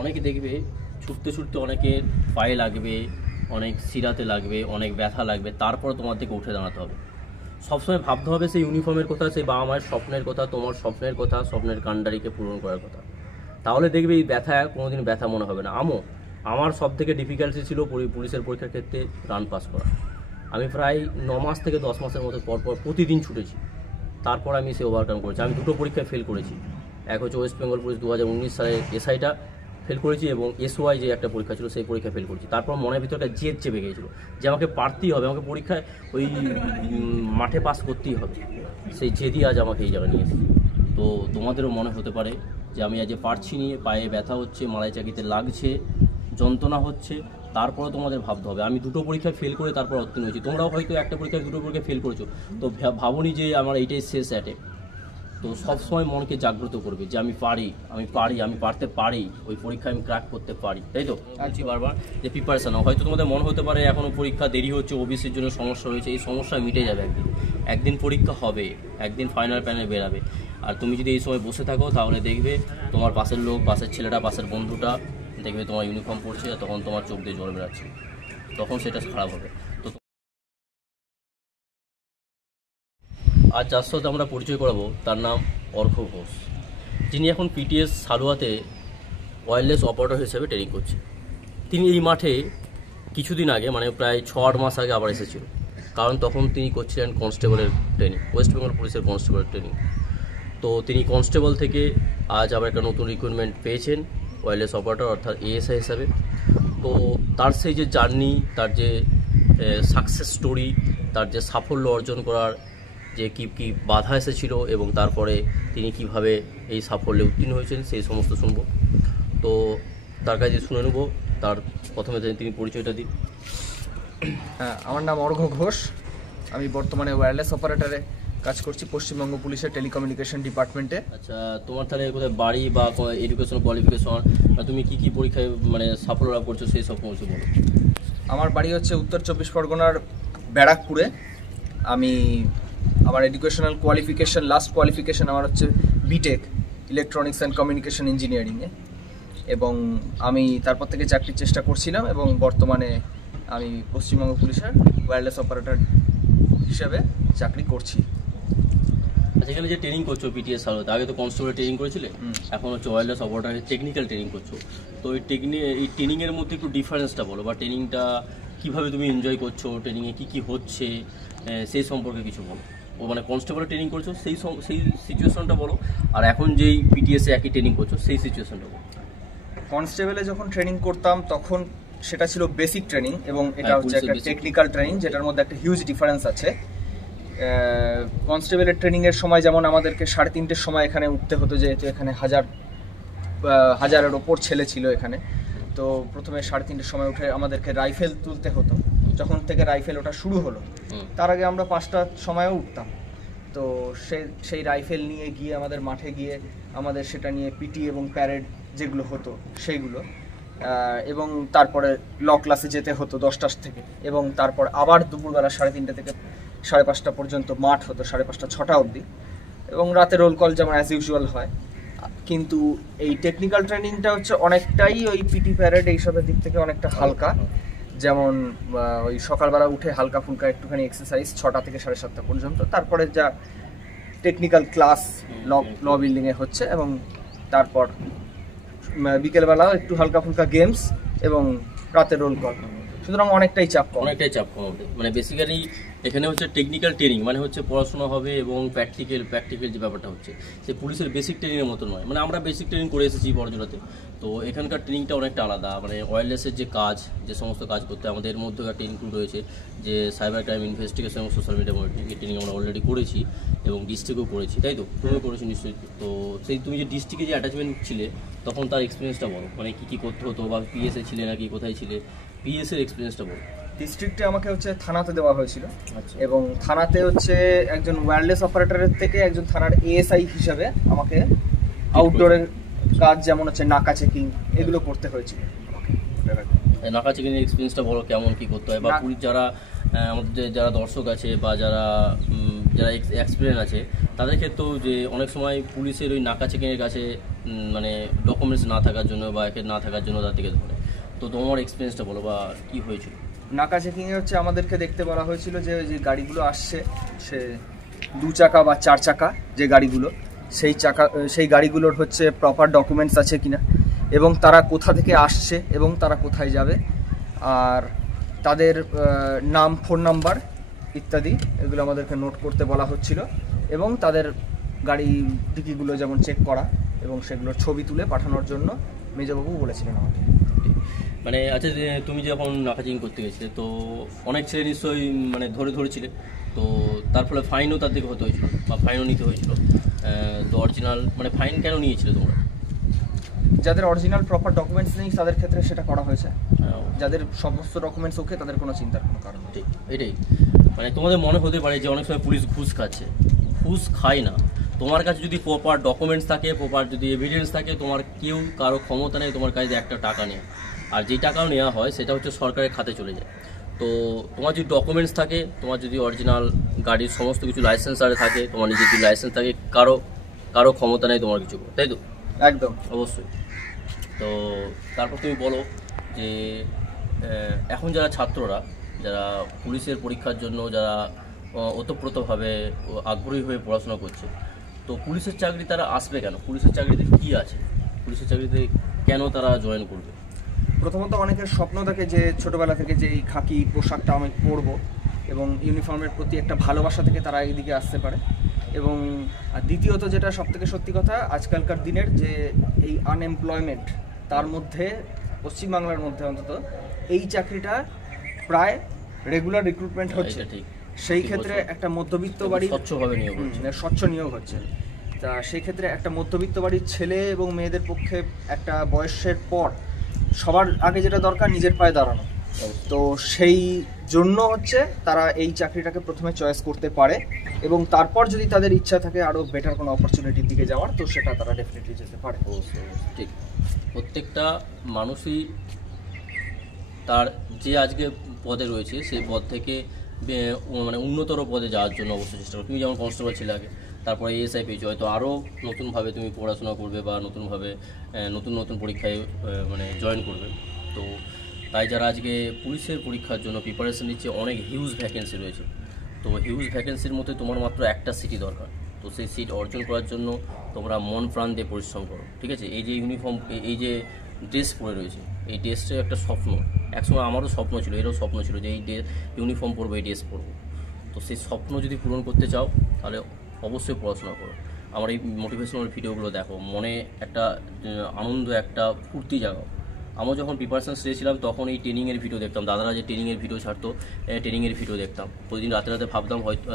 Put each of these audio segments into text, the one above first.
অনেকে দেখবে ছুটতে ছুটতে অনেকের পায়ে লাগবে, অনেক শিরাতে লাগবে, অনেক ব্যথা লাগবে, তারপর তোমার থেকে উঠে দাঁড়াতে হবে। সবসময় ভাবতে হবে সেই ইউনিফর্মের কথা, সেই বাবা মায়ের স্বপ্নের কথা, তোমার স্বপ্নের কথা, স্বপ্নের কাণ্ডারিকে পূরণ করার কথা। তাহলে দেখবে এই ব্যথা কোনোদিন ব্যথা মনে হবে না। আমার সব থেকে ডিফিকাল্টি ছিল পুলিশের পরীক্ষার ক্ষেত্রে রান পাস করা। আমি প্রায় 9 মাস থেকে 10 মাসের মতো পরপর প্রতিদিন ছুটেছি, তারপর আমি সে ওভারকাম করেছি। আমি 2টো পরীক্ষায় ফেল করেছি। এক হচ্ছে ওয়েস্ট বেঙ্গল পুলিশ 2019 সালে এসআইটা ফেল করেছি, এবং এসওয়াই যে একটা পরীক্ষা ছিল সেই পরীক্ষা ফেল করেছি। তারপর মনের ভিতরটা জেদ চেপে গিয়েছিল যে আমাকে পারতেই হবে, আমাকে পরীক্ষায় ওই মাঠে পাস করতেই হবে। সেই জেদই আজ আমাকে এই জায়গায় নিয়ে এসেছে। তো তোমাদেরও মনে হতে পারে যে আমি আজ পারছি নিয়ে, পায়ে ব্যথা হচ্ছে, মালাই চাকিতে লাগছে, যন্ত্রণা হচ্ছে, তারপরে তোমাদের ভাবতে হবে। আমি 2টো পরীক্ষায় ফেল করে তারপর উত্তীর্ণ হয়েছি। তোমরাও হয়তো একটা পরীক্ষায় 2টো পরীক্ষায় ফেল করেছো, তো ভাবনি যে আমার এইটাই শেষ অ্যাটেম্প। তো সবসময় মনকে জাগ্রত করবে যে আমি পারতে পারি, ওই পরীক্ষা আমি ক্র্যাক করতে পারি, তাই তো? বলছি বারবার যে প্রিপারেশন নাও। হয়তো তোমাদের মনে হতে পারে এখনও পরীক্ষা দেরি হচ্ছে, ওবিসির জন্য সমস্যা রয়েছে। এই সমস্যা মিটে যাবে একদিন পরীক্ষা হবে, একদিন ফাইনাল প্যানেল বেরাবে। আর তুমি যদি এই সময় বসে থাকো তাহলে দেখবে তোমার পাশের লোক, পাশের ছেলেটা, পাশের বন্ধুটা দেখবে তোমার ইউনিফর্ম পরছে, তখন তোমার চোখ দিয়ে জল বেরাচ্ছে, তখন সেটা খারাপ হবে। তো আর যার সাথে আমরা পরিচয় করাবো তার নাম অর্ঘ্য ঘোষ, যিনি এখন পিটিএস সালুয়াতে ওয়্যারলেস অপারেটর হিসেবে ট্রেনিং করছে। তিনি এই মাঠে কিছুদিন আগে, মানে প্রায় 6-8 মাস আগে আবার এসেছিল, কারণ তখন তিনি করছিলেন কনস্টেবলের ট্রেনিং, ওয়েস্ট বেঙ্গল পুলিশের কনস্টেবলের ট্রেনিং। তো তিনি কনস্টেবল থেকে আজ আবার একটা নতুন রিক্রুটমেন্ট পেয়েছেন ওয়্যারলেস অপারেটর অর্থাৎ এএসআই হিসাবে। তো তার সেই যে জার্নি, তার যে সাকসেস স্টোরি, তার যে সাফল্য অর্জন করার যে কী বাধা এসেছিল এবং তারপরে তিনি কিভাবে এই সাফল্যে উত্তীর্ণ হয়েছেন, সেই সমস্ত শুনবো। তো তার কাছে শুনে নেব। তার প্রথমে তিনি পরিচয়টা দিন। হ্যাঁ, আমার নাম অর্ঘ্য ঘোষ। আমি বর্তমানে ওয়্যারলেস অপারেটরে কাজ করছি পশ্চিমবঙ্গ পুলিশের টেলিকমিউনিকেশন ডিপার্টমেন্টে। আচ্ছা, তোমার তাহলে কোথায় বাড়ি বা এডুকেশন কোয়ালিফিকেশন, তুমি কী পরীক্ষায় মানে সাফল্য লাভ করছো সেই সব কিছু বলো। আমার বাড়ি হচ্ছে উত্তর 24 পরগনার ব্যারাকপুরে। আমার এডুকেশনাল কোয়ালিফিকেশন, লাস্ট কোয়ালিফিকেশন আমার হচ্ছে বিটেক ইলেকট্রনিক্স অ্যান্ড কমিউনিকেশন ইঞ্জিনিয়ারিংয়ে, এবং আমি তারপর থেকে চাকরির চেষ্টা করছিলাম, এবং বর্তমানে আমি পশ্চিমবঙ্গ পুলিশের ওয়্যারলেস অপারেটর হিসেবে চাকরি করছি। আচ্ছা, এখানে যে ট্রেনিং করছো পিটিএস সালুয়াতে, আগে তো কনস্টেবল ট্রেনিং করেছিলে, এখন হচ্ছে ওয়্যারলেস অপারেটর টেকনিক্যাল ট্রেনিং করছো। তো এই ট্রেনিংয়ের মধ্যে একটু ডিফারেন্সটা বলো, বা ট্রেনিংটা কীভাবে তুমি এনজয় করছো, ট্রেনিংয়ে কী হচ্ছে সেই সম্পর্কে কিছু বলো। ও মানে কনস্টেবলের ট্রেনিং করছো সেই সিচুয়েশনটা বলো, আর এখন যেই পিটিএসে একই ট্রেনিং করছো সেই সিচুয়েশনটা বলো। কনস্টেবলে যখন ট্রেনিং করতাম তখন সেটা ছিল বেসিক ট্রেনিং, এবং এটা হচ্ছে একটা টেকনিক্যাল ট্রেনিং, যেটার মধ্যে একটা হিউজ ডিফারেন্স আছে। কনস্টেবলের ট্রেনিংয়ের সময় যেমন আমাদেরকে 3:30-র সময় এখানে উঠতে হতো, যেহেতু এখানে হাজারের ওপর ছেলে ছিল এখানে। তো প্রথমে 3:30-র সময় উঠে আমাদেরকে রাইফেল তুলতে হতো। যখন থেকে রাইফেল ওটা শুরু হলো, তার আগে আমরা 5টার সময়ও উঠতাম। তো সেই রাইফেল নিয়ে গিয়ে আমাদের মাঠে গিয়ে আমাদের সেটা নিয়ে পিটি এবং প্যারেড যেগুলো হতো সেইগুলো, এবং তারপরে ল ক্লাসে যেতে হতো 10টা থেকে, এবং তারপর আবার দুপুরবেলা 3:30 থেকে 5:30 পর্যন্ত মাঠ হতো, 5:30-6টা অবধি, এবং রাতে রোল কল যেমন অ্যাজ ইউজুয়াল হয়। কিন্তু এই টেকনিক্যাল ট্রেনিংটা হচ্ছে অনেকটাই ওই পিটি প্যারেড এইসবের দিক থেকে অনেকটা হালকা। যেমন ওই সকালবেলা উঠে হালকা ফুলকা একটুখানি এক্সারসাইজ 6টা থেকে 7:30 পর্যন্ত, তারপরে যা টেকনিক্যাল ক্লাস ল বিল্ডিংয়ে হচ্ছে, এবং তারপর বিকেলবেলা একটু হালকা ফুলকা গেমস এবং রাতে রোল কল। সুতরাং অনেকটাই চাপ কম মানে বেসিক্যালি এখানে হচ্ছে টেকনিক্যাল ট্রেনিং, মানে হচ্ছে পড়াশোনা হবে এবং প্র্যাকটিক্যাল যে ব্যাপারটা হচ্ছে সে পুলিশের বেসিক ট্রেনিংয়ের মতো নয়। মানে আমরা বেসিক ট্রেনিং করে এসেছি বড়জোড়াতে, তো এখানকার ট্রেনিংটা অনেকটা আলাদা। মানে ওয়্যারলেসের যে কাজ, যে সমস্ত কাজ করতে আমাদের মধ্যে একটা ইনক্লুড রয়েছে যে সাইবার ক্রাইম ইনভেস্টিগেশন এবং সোশ্যাল মিডিয়া মনিটরিং, এই ট্রেনিং আমরা অলরেডি করেছি এবং ডিস্ট্রিক্টেও করেছি, তাই তো? তুমিও করেছি নিশ্চয়ই। তো সেই তুমি যে ডিস্ট্রিক্টে যে অ্যাটাচমেন্ট ছিলে তখন তার এক্সপিরিয়েন্সটা বলো, মানে কী করতে হতো, বা পিএসএ ছিলে নাকি কোথায় ছিলে, পিএসএর এক্সপিরিয়েন্সটা বলো। ডিস্ট্রিক্টে আমাকে হচ্ছে থানাতে দেওয়া হয়েছিল, এবং থানাতে হচ্ছে একজন ওয়্যারলেস অপারেটরের থেকে একজন থানার এএসআই হিসাবে আমাকে আউটডোরের কাজ যেমন হচ্ছে নাকা চেকিং এগুলো করতে হয়েছিল। নাকা চেকিংয়ের এক্সপিরিয়েন্সটা বলো, কেমন কী করতে হয়, বা পুলিশ আমাদের যারা দর্শক আছে বা যারা এক্সপিরিয়েন্স আছে তাদের ক্ষেত্রেও যে অনেক সময় পুলিশের ওই নাকা চেকিংয়ের কাছে মানে ডকুমেন্টস না থাকার জন্য বা একে না থাকার জন্য তাদেরকে ধরে। তো তোমার এক্সপিরিয়েন্সটা বলো বা কী হয়েছিল? নাকা চেকিংয়ে হচ্ছে আমাদেরকে দেখতে বলা হয়েছিল যে ওই যে গাড়িগুলো আসছে, সে 2 চাকা বা 4 চাকা যে গাড়িগুলো, সেই গাড়িগুলোর হচ্ছে প্রপার ডকুমেন্টস আছে কিনা, এবং তারা কোথা থেকে আসছে এবং তারা কোথায় যাবে, আর তাদের নাম, ফোন নাম্বার ইত্যাদি এগুলো আমাদেরকে নোট করতে বলা হচ্ছিল, এবং তাদের গাড়ি ডিকিগুলো যেমন চেক করা এবং সেগুলোর ছবি তুলে পাঠানোর জন্য মেজবাবু বলেছিলেন আমাকে। মানে আচ্ছা, তুমি যখন নাকাচিং করতে গেছিলে তো অনেক ছেলে নিশ্চয়ই মানে ধরেছিলে, তো তার ফলে ফাইনও তার দিকে হতে হয়েছিল বা ফাইনও নিতে হয়েছিল। তো অরিজিনাল মানে ফাইন কেন নিয়েছিলে তোমরা? যাদের অরিজিনাল প্রপার ডকুমেন্টস নেই তাদের ক্ষেত্রে সেটা করা হয়েছে, যাদের সমস্ত ডকুমেন্টস ওকে তাদের কোনো চিন্তার কোনো কারণ নেই। ঠিক, এটাই। মানে তোমাদের মনে হতে পারে যে অনেক সময় পুলিশ ঘুষ খাচ্ছে, ঘুষ খায় না। তোমার কাছে যদি প্রপার ডকুমেন্টস থাকে, প্রপার যদি এভিডেন্স থাকে, তোমার কেউ কারো ক্ষমতা নেই তোমার কাছে একটা টাকা নেই। আর যেই টাকাও নেওয়া হয় সেটা হচ্ছে সরকারের খাতে চলে যায়। তো তোমার যদি ডকুমেন্টস থাকে, তোমার যদি অরিজিনাল গাড়ির সমস্ত কিছু লাইসেন্স আরে থাকে, তোমার নিজের যদি লাইসেন্স থাকে, কারো ক্ষমতা নেই তোমার কিছু, তাই তো? একদম, অবশ্যই। তো তারপর তুমি বলো যে এখন যারা ছাত্ররা, যারা পুলিশের পরীক্ষার জন্য যারা ওতপ্রোতভাবে আগ্রহী হয়ে পড়াশোনা করছে, তো পুলিশের চাকরি তারা আসবে কেন? পুলিশের চাকরিতে কী আছে? পুলিশের চাকরিতে কেন তারা জয়েন করবে? প্রথমত অনেকের স্বপ্ন থাকে যে ছোটবেলা থেকে যে এই খাকি পোশাকটা আমি পরবো, এবং ইউনিফর্মের প্রতি একটা ভালোবাসা থেকে তারা এইদিকে আসতে পারে। এবং দ্বিতীয়ত যেটা সবথেকে সত্যি কথা, আজকালকার দিনের যে এই আনএমপ্লয়মেন্ট, তার মধ্যে পশ্চিমবাংলার মধ্যে অন্তত এই চাকরিটা প্রায় রেগুলার রিক্রুটমেন্ট হচ্ছে। সেই ক্ষেত্রে একটা মধ্যবিত্ত বাড়ির স্বচ্ছ নিয়োগ হচ্ছে। তা সেই ক্ষেত্রে একটা মধ্যবিত্ত বাড়ির ছেলে এবং মেয়েদের পক্ষে একটা বয়সের পর সবার আগে যেটা দরকার নিজের পায়ে দাঁড়ানো। তো সেই জন্য হচ্ছে তারা এই চাকরিটাকে প্রথমে চয়েস করতে পারে, এবং তারপর যদি তাদের ইচ্ছা থাকে আরও বেটার কোনো অপরচুনিটির দিকে যাওয়ার, তো সেটা তারা ডেফিনেটলি যেতে পারে। ঠিক, প্রত্যেকটা মানুষই তার যে আজকে পদে রয়েছে সেই পদ থেকে মানে উন্নতর পদে যাওয়ার জন্য অবশ্যই চেষ্টা করো। তুমি যেমন কনস্টেবল ছিলে আগে, তারপরে এএসআই পেয়েছো, হয়তো আরও নতুনভাবে তুমি পড়াশোনা করবে বা নতুনভাবে নতুন পরীক্ষায় মানে জয়েন করবে। তো তাই যারা আজকে পুলিশের পরীক্ষার জন্য প্রিপারেশন নিচ্ছে, অনেক হিউজ ভ্যাকেন্সি রয়েছে। তো হিউজ ভ্যাকেন্সির মধ্যে তোমার মাত্র একটা সিটই দরকার। তো সেই সিট অর্জন করার জন্য তোমরা মন প্রাণ দিয়ে পরিশ্রম করো, ঠিক আছে? এই যে ইউনিফর্ম, এই যে ড্রেস পরে রয়েছে, এই ড্রেসটা একটা স্বপ্ন। একসময় আমারও স্বপ্ন ছিল, এরও স্বপ্ন ছিল যে এই ইউনিফর্ম পরবো, এই ড্রেস পরবো। তো সেই স্বপ্ন যদি পূরণ করতে চাও তাহলে অবশ্যই পড়াশোনা করো। আমার এই মোটিভেশনাল ভিডিওগুলো দেখো, মনে একটা আনন্দ, একটা ফুর্তি জাগাও। আমরা যখন প্রিপারেশন সেরেছিলাম তখন এই ট্রেনিংয়ের ভিডিও দেখতাম, দাদারা যে ট্রেনিংয়ের ভিডিও ছাড়তো, ট্রেনিংয়ের ভিডিও দেখতাম প্রতিদিন।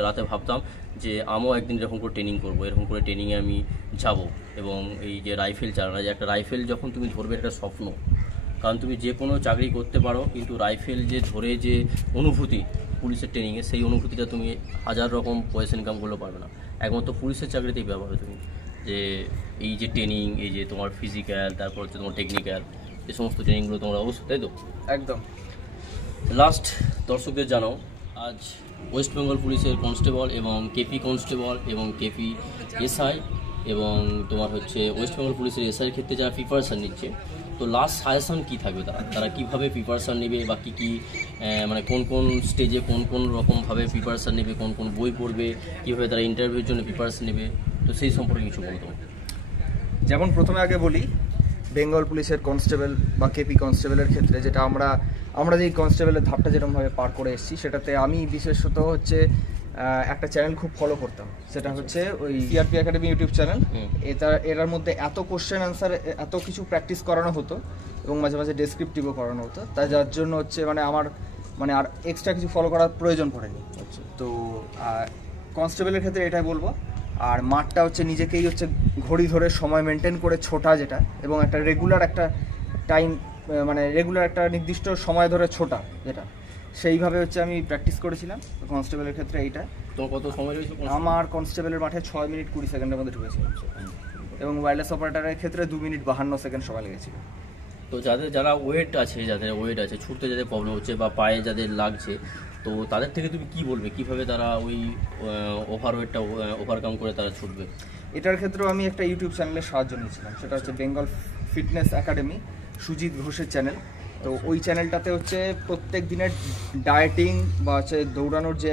রাতে ভাবতাম যে আমিও একদিন এরকম করে ট্রেনিং করবো, এরকম করে ট্রেনিংয়ে আমি যাব। এবং এই যে রাইফেল চালানো, যে একটা রাইফেল যখন তুমি ধরবে, একটা স্বপ্ন। কারণ তুমি যে কোনো চাকরি করতে পারো, কিন্তু রাইফেল যে ধরে যে অনুভূতি পুলিশের ট্রেনিংয়ে, সেই অনুভূতিটা তুমি 1000 রকম পয়সা ইনকাম করলেও পারবে না। একমাত্র পুলিশের চাকরিতেই ব্যবহার তুমি, যে এই যে ট্রেনিং, এই যে তোমার ফিজিক্যাল, তারপর হচ্ছে তোমার টেকনিক্যাল, এই সমস্ত ট্রেনিংগুলো তোমরা অবশ্যই, তাই তো? একদম। লাস্ট দর্শকদের জানাও, আজ ওয়েস্ট বেঙ্গল পুলিশের কনস্টেবল এবং কেপি কনস্টেবল এবং কেপি এসআই এবং তোমার হচ্ছে ওয়েস্ট বেঙ্গল পুলিশের এসআইয়ের ক্ষেত্রে যারা প্রিপারেশান নিচ্ছে, তো লাস্ট সাজেশন কী থাকবে তারা কীভাবে প্রিপারেশান নেবে বা কী মানে কোন স্টেজে কোন রকমভাবে প্রিপারেশান নেবে, কোন বই পড়বে, কীভাবে তারা ইন্টারভিউর জন্য প্রিপারেশান নেবে, তো সেই সম্পর্কে কিছু বলতো। যেমন প্রথমে আগে বলি, বেঙ্গল পুলিশের কনস্টেবল বা কেপি কনস্টেবলের ক্ষেত্রে যেটা আমরা যেই কনস্টেবলের ধাপটা যেরকমভাবে পার করে এসেছি, সেটাতে আমি বিশেষত হচ্ছে একটা চ্যানেল খুব ফলো করতাম, সেটা হচ্ছে ওই সিআরপি একাডেমি ইউটিউব চ্যানেল। এটার মধ্যে এত কোশ্চেন আনসার, এত কিছু প্র্যাকটিস করানো হতো এবং মাঝে মাঝে ডেসক্রিপটিভও করানো হতো, তাই যার জন্য হচ্ছে আমার আর এক্সট্রা কিছু ফলো করার প্রয়োজন পড়েনি। তো কনস্টেবলের ক্ষেত্রে এটাই বলবো। আর মাঠটা হচ্ছে নিজেকেই হচ্ছে ঘড়ি ধরে সময় মেনটেন করে ছোটা, যেটা এবং একটা রেগুলার একটা টাইম, রেগুলার একটা নির্দিষ্ট সময় ধরে ছোটা, যেটা সেইভাবে হচ্ছে আমি প্র্যাকটিস করেছিলাম কনস্টেবলের ক্ষেত্রে। এইটা তো কত সময় রয়েছে? আমার কনস্টেবলের মাঠে 6 মিনিট 20 সেকেন্ডের মধ্যে ঢুকেছিলাম, এবং ওয়্যারলেস অপারেটরের ক্ষেত্রে 2 মিনিট 52 সেকেন্ড সময় লেগেছিল। তো যারা ওয়েট আছে, ছুটতে যাদের প্রবলেম হচ্ছে বা পায়ে যাদের লাগছে, তো তাদের থেকে তুমি কি বলবে, কিভাবে তারা ওই ওভারওয়েটটা ওভারকাম করে তারা ছুটবে? এটার ক্ষেত্রেও আমি একটা ইউটিউব চ্যানেলের সাহায্য নিয়েছিলাম, সেটা হচ্ছে বেঙ্গল ফিটনেস একাডেমি, সুজিত ঘোষের চ্যানেল। তো ওই চ্যানেলটাতে হচ্ছে প্রত্যেক দিনের ডায়েটিং বা হচ্ছে দৌড়ানোর যে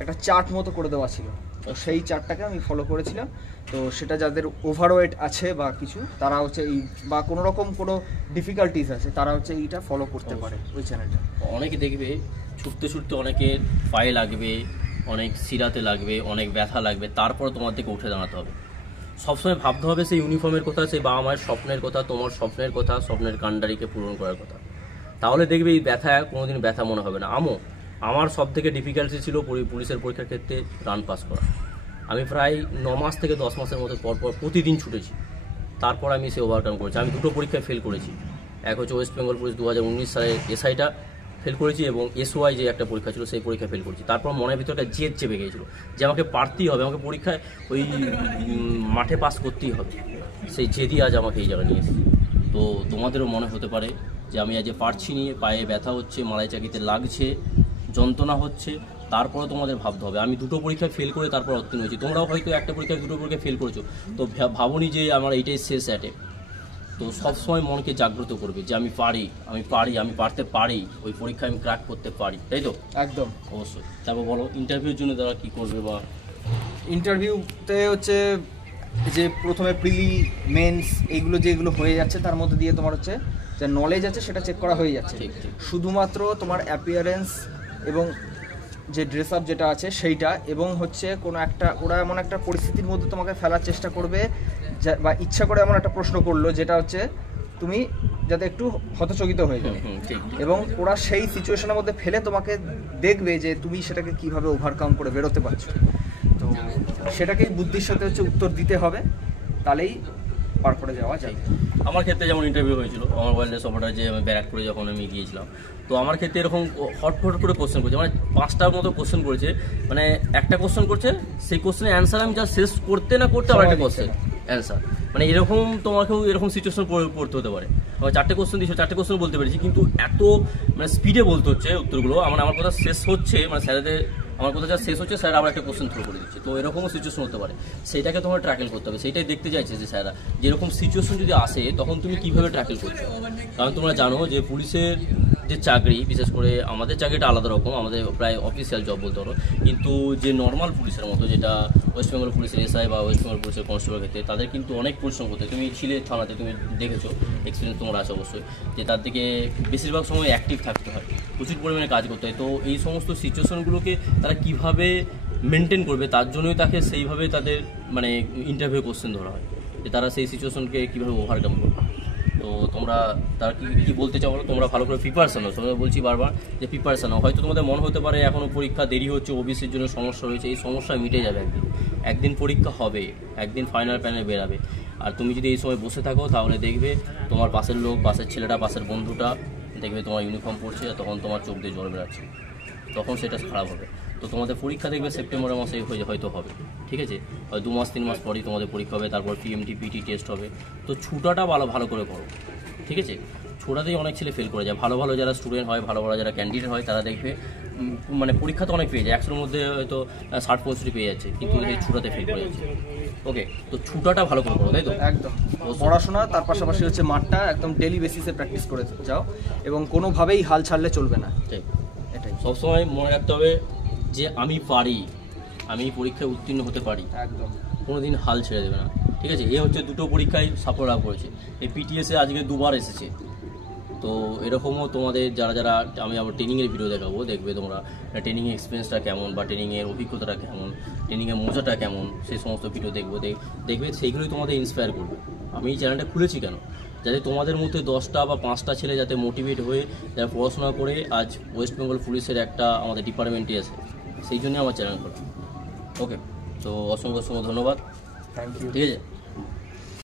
একটা চার্ট মতো করে দেওয়া ছিল, তো সেই চার্টটাকে আমি ফলো করেছিলাম। তো সেটা যাদের ওভারওয়েট আছে বা কিছু, তারা হচ্ছে এই বা কোনো রকম কোনো ডিফিকাল্টিস আছে, তারা হচ্ছে এইটা ফলো করতে পারে ওই চ্যানেলটা। অনেকে দেখবে ছুটতে ছুটতে অনেকের পায়ে লাগবে, অনেক শিরাতে লাগবে, অনেক ব্যথা লাগবে, তারপর তোমার থেকে উঠে দাঁড়াতে হবে। সবসময় ভাবতে হবে সেই ইউনিফর্মের কথা, সেই বাবা মায়ের স্বপ্নের কথা, তোমার স্বপ্নের কথা, স্বপ্নের কাণ্ডারিকে পূরণ করার কথা। তাহলে দেখবে এই ব্যথা কোনোদিন ব্যথা মনে হবে না। আমার সব থেকে ডিফিকাল্টি ছিল পুলিশের পরীক্ষার ক্ষেত্রে রান পাস করা। আমি প্রায় 9 মাস থেকে 10 মাসের মতো পরপর প্রতিদিন ছুটেছি, তারপর আমি সে ওভারকাম করেছি। আমি 2টো পরীক্ষায় ফেল করেছি। এক হচ্ছে ওয়েস্ট বেঙ্গল পুলিশ 2019 সালের এসআইটা ফেল করেছি, এবং এসওআই যে একটা পরীক্ষা ছিল সেই পরীক্ষা ফেল করেছি। তারপর মনের ভিতরে একটা জেদ চেপে গিয়েছিল যে আমাকে পারতেই হবে, আমাকে পরীক্ষায় ওই মাঠে পাস করতেই হবে। সেই জেদই আজ আমাকে এই জায়গায় নিয়ে এসেছে। তো তোমাদেরও মনে হতে পারে যে আমি আজ পারছি নি, পায়ে ব্যথা হচ্ছে, মালাই চাকিতে লাগছে, যন্ত্রণা হচ্ছে, তারপরে তোমাদের ভাবতে হবে। আমি 2টো পরীক্ষায় ফেল করে তারপর উত্তীর্ণ হয়েছি। তোমরাও হয়তো একটা পরীক্ষায় 2টো পরীক্ষায় ফেল করেছো, তো ভাবনি যে আমার এইটাই শেষ অ্যাটেম্প। তো সবসময় মনকে জাগ্রত করবে যে আমি পারতে পারি, ওই পরীক্ষায় আমি ক্র্যাক করতে পারি, তাই তো? একদম, অবশ্যই। তারপর বলো ইন্টারভিউর জন্য তারা কী করবে? বা ইন্টারভিউতে হচ্ছে যে প্রথমে প্রিলি, মেন্স এইগুলো যেগুলো হয়ে যাচ্ছে, তার মধ্যে দিয়ে তোমার হচ্ছে যে নলেজ আছে সেটা চেক করা হয়ে যাচ্ছে। ঠিক। শুধুমাত্র তোমার অ্যাপিয়ারেন্স এবং যে ড্রেস আপ যেটা আছে সেইটা, এবং হচ্ছে কোনো একটা ওরা এমন একটা পরিস্থিতির মধ্যে তোমাকে ফেলার চেষ্টা করবে বা ইচ্ছা করে এমন একটা প্রশ্ন করলো যেটা হচ্ছে তুমি যাতে একটু হতচকিত হয়ে যাবে, এবং ওরা সেই সিচুয়েশনের মধ্যে ফেলে তোমাকে দেখবে যে তুমি সেটাকে কিভাবে ওভারকাম করে বেরোতে পারছো। তো সেটাকেই বুদ্ধির সাথে হচ্ছে উত্তর দিতে হবে, তাহলেই পার করে যাওয়া যায়। আমার ক্ষেত্রে যেমন ইন্টারভিউ হয়েছিল আমার ওয়াইল্ডলাইফ অপারেটর, যে আমি ব্যারাকপুরে যখন আমি গিয়েছিলাম, তো আমার ক্ষেত্রে এরকম হটফট করে কোশ্চেন করেছে, মানে 5টার মতো কোশ্চেন করেছে। মানে একটা কোশ্চেন করছে, সেই কোশ্চেনের অ্যান্সার আমি যা শেষ করতে না করতে আবার একটা কোশ্চেন অ্যান্সার, মানে এরকম তোমাকেও এরকম সিচুয়েশন পড়তে হতে পারে। আমার 4টে কোশ্চেন দিয়েছিল, 4টে কোশ্চেন বলতে পেরেছি, কিন্তু এত মানে স্পিডে বলতে হচ্ছে উত্তরগুলো, আমার কথা শেষ হচ্ছে, মানে স্যারেদের আমার কথা যা শেষ হচ্ছে, স্যার আবার একটা কোশ্চেন থ্রো করে দিচ্ছে। তো এরকমও সিচুয়েশন হতে পারে, সেইটাকে তোমার ট্র্যাকেল করতে হবে। সেইটাই দেখতে চাইছে যে স্যাররা যেরকম সিচুয়েশন যদি আসে তখন তুমি কীভাবে ট্র্যাকেল করছো। কারণ তোমরা জানো যে পুলিশের যে চাকরি, বিশেষ করে আমাদের চাকরিটা আলাদা রকম, আমাদের প্রায় অফিসিয়াল জব বলতে পারো, কিন্তু যে নর্মাল পুলিশের মতো, যেটা ওয়েস্ট বেঙ্গল পুলিশের এসআই বা ওয়েস্ট বেঙ্গল পুলিশের কনস্টেবল ক্ষেত্রে, তাদের কিন্তু অনেক পরিশ্রম করতে। তুমি ছিলে থানাতে, তুমি দেখেছো, এক্সপিরিয়েন্স তোমার আছে অবশ্যই, যে তার দিকে বেশিরভাগ সময় অ্যাক্টিভ থাকতে হয়, প্রচুর পরিমাণে কাজ করতে হয়। তো এই সমস্ত সিচুয়েশনগুলোকে তারা কীভাবে মেনটেন করবে, তার জন্যই তাকে সেইভাবে তাদের মানে ইন্টারভিউ কোশ্চেন ধরা হয়, যে তারা সেই সিচুয়েশনকে কীভাবে ওভারকাম করবে। তো তোমরা তার কী বলতে চাও বলো? তোমরা ভালো করে প্রিপারেশন নাও। তোমরা বলছি বারবার যে প্রিপারেশন নাও। হয়তো তোমাদের মনে হতে পারে এখনও পরীক্ষা দেরি হচ্ছে, ওবিসির জন্য সমস্যা রয়েছে, এই সমস্যা মিটে যাবে একদিন পরীক্ষা হবে, একদিন ফাইনাল প্যানেল বেরাবে। আর তুমি যদি এই সময় বসে থাকো তাহলে দেখবে তোমার পাশের লোক, পাশের ছেলেটা, পাশের বন্ধুটা দেখবে তোমার ইউনিফর্ম পরছে, তখন তোমার চোখ দিয়ে জল বেরাচ্ছে, তখন সেটা খারাপ হবে। তো তোমাদের পরীক্ষা দেখবে সেপ্টেম্বরের মাসে হয়তো হবে, ঠিক আছে? 2 মাস 3 মাস পরেই তোমাদের পরীক্ষা হবে, তারপর পিএমটি পিটি টেস্ট হবে। তো ছুটাটা ভালো করে করো, ঠিক আছে? ছোটাতেই অনেক ছেলে ফেল করে যায়। ভালো যারা স্টুডেন্ট হয়, ভালো যারা ক্যান্ডিডেট হয়, তারা দেখবে মানে পরীক্ষাতে অনেক পেয়ে যায়, 100-এর মধ্যে হয়তো 60-65 পেয়ে যাচ্ছে, কিন্তু এই ছুটাতে ফেল করে যাচ্ছে। ওকে, তো ছুটাটা ভালো করে করো, তাই তো? একদম। পড়াশোনা তার পাশাপাশি হচ্ছে মাঠটা একদম ডেলি বেসিসে প্র্যাকটিস করে যাও, এবং কোনোভাবেই হাল ছাড়লে চলবে না। ঠিক, এটাই সবসময় মনে রাখতে হবে যে আমি পরীক্ষায় উত্তীর্ণ হতে পারি, একদম কোনোদিন হাল ছেড়ে দেবে না, ঠিক আছে? এ হচ্ছে 2টো পরীক্ষায় সাফল্য লাভ করেছে। এই পিটিএসে আজকে 2বার এসেছে। তো এরকমও তোমাদের যারা আমি আবার ট্রেনিংয়ের ভিডিও দেখাবো, দেখবে তোমরা ট্রেনিং এক্সপিরিয়েন্সটা কেমন, বা ট্রেনিংয়ের অভিজ্ঞতাটা কেমন, ট্রেনিংয়ের মজাটা কেমন, সেই সমস্ত ভিডিও দেখবে সেইগুলোই তোমাদের ইন্সপায়ার করবে। আমি এই চ্যানেলটা খুলেছি কেন? যাতে তোমাদের মধ্যে 10টা বা 5টা ছেলে যাতে মোটিভেট হয়ে যারা পড়াশোনা করে আজ ওয়েস্ট বেঙ্গল পুলিশের একটা আমাদের ডিপার্টমেন্টে আছে, সেই জন্যই আমার চ্যানেল খোলা। ওকে, তো অসংখ্য ধন্যবাদ, থ্যাংক ইউ, ঠিক আছে?